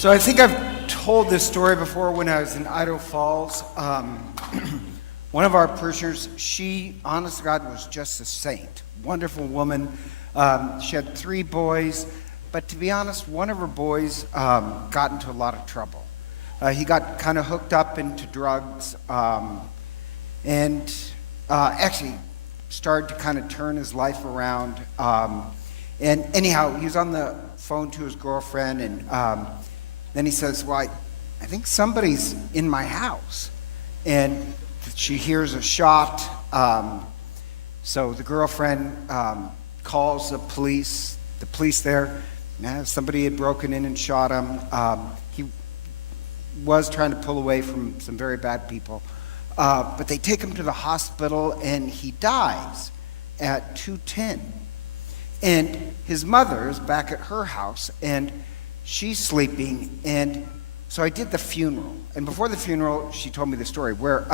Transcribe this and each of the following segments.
So I think I've told this story before when I was in Idaho Falls. One of our parishioners, she, honest to God, was just a saint. Wonderful woman. She had 3 boys, but to be honest, one of her boys got into a lot of trouble. He got kind of hooked up into drugs and actually started to kind of turn his life around. And anyhow, he was on the phone to his girlfriend, and then he says, well, I think somebody's in my house. And she hears a shot. So the girlfriend calls the police. The police there, somebody had broken in and shot him. He was trying to pull away from some very bad people. But they take him to the hospital, and he dies at 2:10. And his mother is back at her house, and she's sleeping. And so I did the funeral. And before the funeral, she told me the story where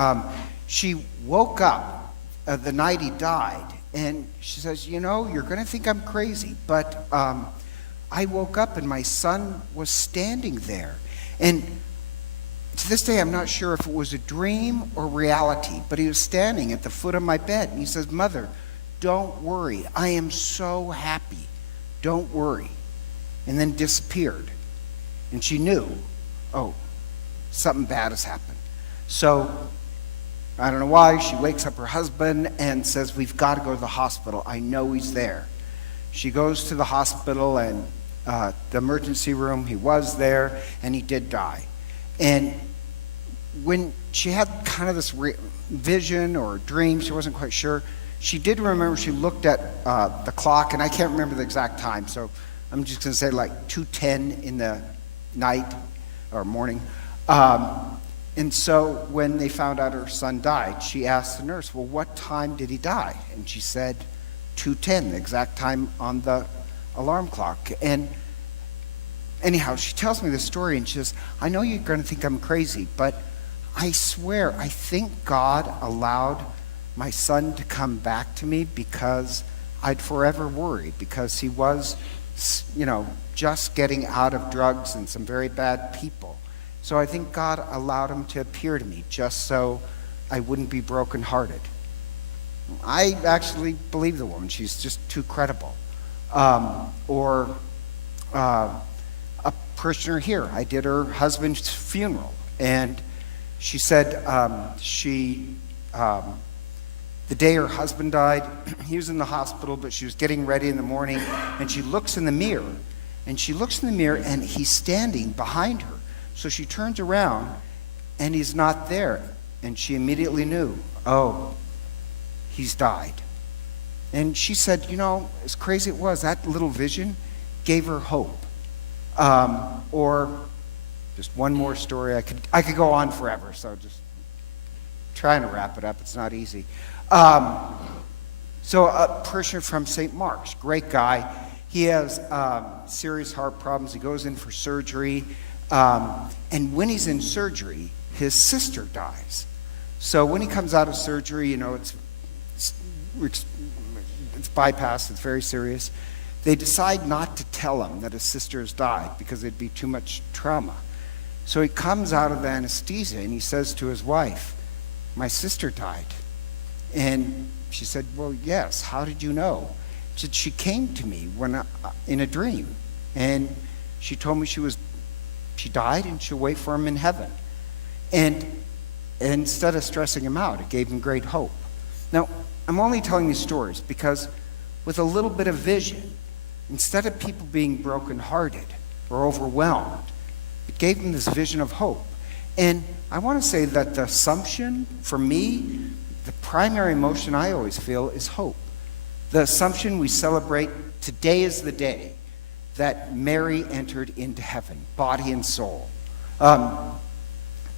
she woke up the night he died. And she says, you know, you're going to think I'm crazy, but I woke up and my son was standing there. And to this day, I'm not sure if it was a dream or reality, but he was standing at the foot of my bed. And he says, Mother, don't worry. I am so happy. Don't worry. And then disappeared. And she knew, oh, something bad has happened. So I don't know why, she wakes up her husband and says, we've got to go to the hospital. I know he's there. She goes to the hospital, and the emergency room, he was there, and he did die. And when she had kind of this vision or dream, she wasn't quite sure, she did remember, she looked at the clock, and I can't remember the exact time, so I'm just going to say like 2:10 in the night or morning. And so when they found out her son died, she asked the nurse, well, what time did he die? And she said 2:10, the exact time on the alarm clock. And anyhow, she tells me this story, and she says, I know you're going to think I'm crazy, but I swear, I think God allowed my son to come back to me because I'd forever worried, because he was, just getting out of drugs and some very bad people. So I think God allowed him to appear to me just so I wouldn't be brokenhearted. I actually believe the woman. She's just too credible. Or a parishioner here. I did her husband's funeral, and she said the day her husband died, he was in the hospital, but she was getting ready in the morning, and she looks in the mirror, and he's standing behind her. So she turns around, and he's not there, and she immediately knew, oh, he's died. And she said, as crazy it was, that little vision gave her hope. Or just one more story. I could go on forever, so just trying to wrap it up. It's not easy. So a parishioner from St. Mark's, great guy. He has serious heart problems. He goes in for surgery. And when he's in surgery, his sister dies. So when he comes out of surgery, it's bypassed. It's very serious. They decide not to tell him that his sister has died because it'd be too much trauma. So he comes out of the anesthesia and he says to his wife, my sister died. And she said, well, yes, how did you know? She said, she came to me in a dream. And she told me she died and she'll wait for him in heaven. And instead of stressing him out, it gave him great hope. Now, I'm only telling these stories because with a little bit of vision, instead of people being brokenhearted or overwhelmed, it gave them this vision of hope. And I want to say that the Assumption, for me, the primary emotion I always feel is hope. The Assumption we celebrate, today is the day that Mary entered into heaven, body and soul.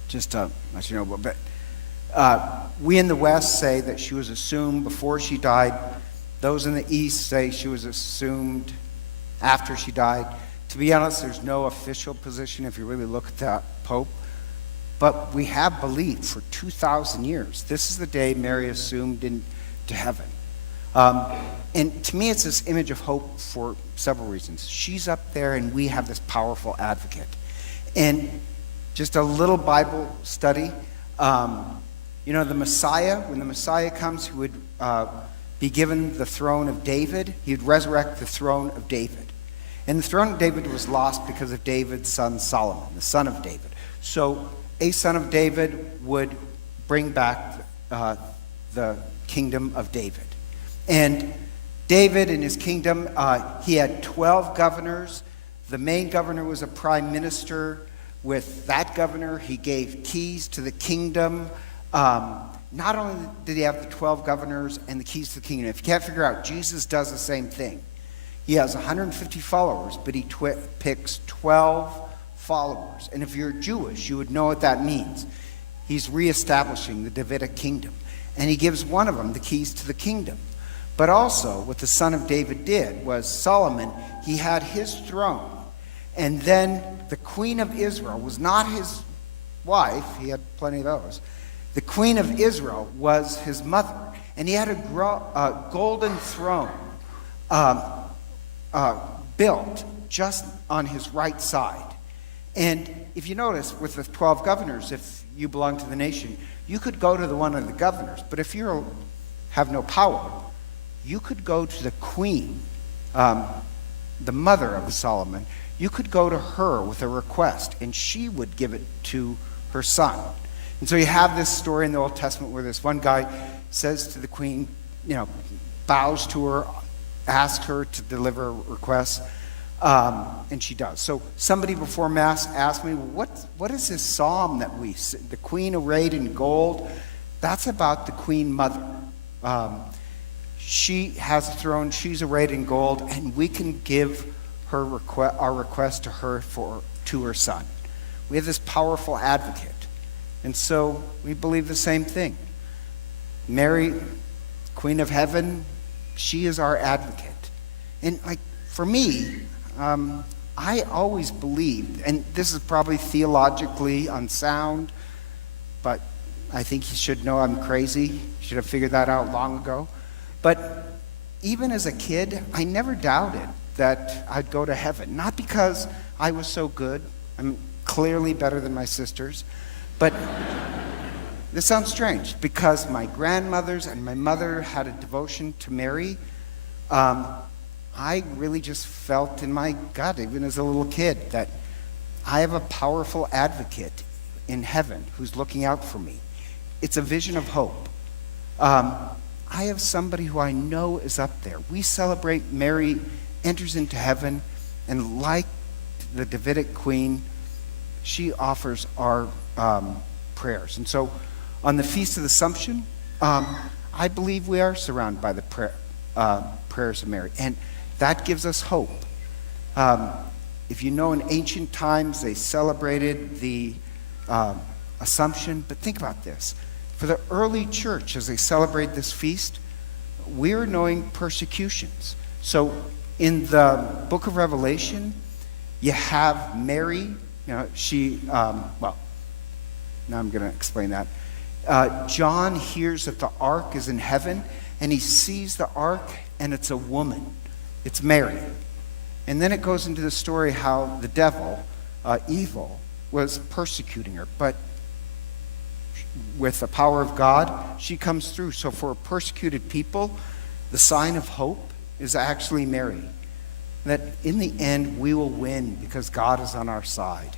Just to let you know a little bit. We in the West say that she was assumed before she died. Those in the East say she was assumed after she died. To be honest, there's no official position if you really look at that Pope. But we have believed for 2,000 years, this is the day Mary assumed into heaven. And to me, it's this image of hope for several reasons. She's up there, and we have this powerful advocate. And just a little Bible study. The Messiah, when the Messiah comes, he would be given the throne of David. He would resurrect the throne of David. And the throne of David was lost because of David's son Solomon, the son of David. So a son of David would bring back the kingdom of David. And David and his kingdom, he had 12 governors. The main governor was a prime minister. With that governor, he gave keys to the kingdom. Not only did he have the 12 governors and the keys to the kingdom, if you can't figure out, Jesus does the same thing. He has 150 followers, but he picks 12 followers. And if you're Jewish, you would know what that means. He's reestablishing the Davidic kingdom. And he gives one of them the keys to the kingdom. But also, what the son of David did was Solomon, he had his throne. And then the queen of Israel was not his wife. He had plenty of those. The queen of Israel was his mother. And he had a golden throne built just on his right side. And if you notice, with the 12 governors, if you belong to the nation, you could go to the one of the governors. But if you have no power, you could go to the queen, the mother of Solomon. You could go to her with a request, and she would give it to her son. And so you have this story in the Old Testament where this one guy says to the queen, bows to her, asks her to deliver a request, and she does. So somebody before Mass asked me, what is this psalm that the queen arrayed in gold? That's about the queen mother. She has a throne, she's arrayed in gold, and we can give her our request to her to her son. We have this powerful advocate. And so we believe the same thing. Mary, Queen of Heaven, she is our advocate. And for me, I always believed, and this is probably theologically unsound, but I think you should know I'm crazy. Should have figured that out long ago. But even as a kid, I never doubted that I'd go to heaven. Not because I was so good. I'm clearly better than my sisters. But this sounds strange, because my grandmothers and my mother had a devotion to Mary. I really just felt in my gut, even as a little kid, that I have a powerful advocate in heaven who's looking out for me. It's a vision of hope. I have somebody who I know is up there. We celebrate Mary enters into heaven, and like the Davidic queen, she offers our prayers. And so on the Feast of the Assumption, I believe we are surrounded by the prayers of Mary. And that gives us hope. If you know, in ancient times, they celebrated the Assumption. But think about this. For the early church, as they celebrate this feast, we're knowing persecutions. So in the book of Revelation, you have Mary. Now I'm going to explain that. John hears that the ark is in heaven, and he sees the ark, and it's a woman. It's Mary. And then it goes into the story how the devil, evil, was persecuting her. But with the power of God, she comes through. So for persecuted people, the sign of hope is actually Mary. That in the end, we will win because God is on our side.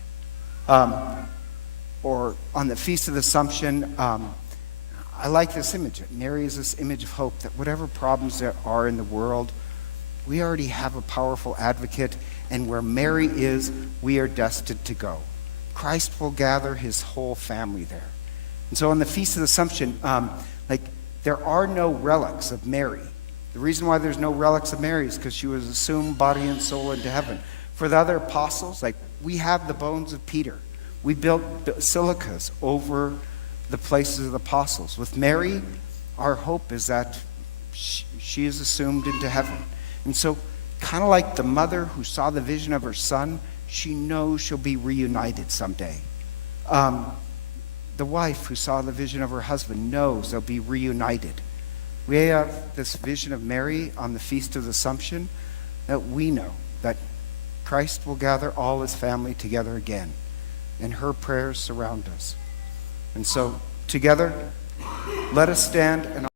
Or on the Feast of the Assumption, I like this image. Mary is this image of hope that whatever problems there are in the world, we already have a powerful advocate, and where Mary is, we are destined to go. Christ will gather his whole family there. And so on the Feast of the Assumption, there are no relics of Mary. The reason why there's no relics of Mary is because she was assumed body and soul into heaven. For the other apostles, we have the bones of Peter. We built basilicas over the places of the apostles. With Mary, our hope is that she is assumed into heaven. And so, kind of like the mother who saw the vision of her son, she knows she'll be reunited someday. The wife who saw the vision of her husband knows they'll be reunited. We have this vision of Mary on the Feast of the Assumption, that we know that Christ will gather all his family together again. and her prayers surround us. And so, together, let us stand and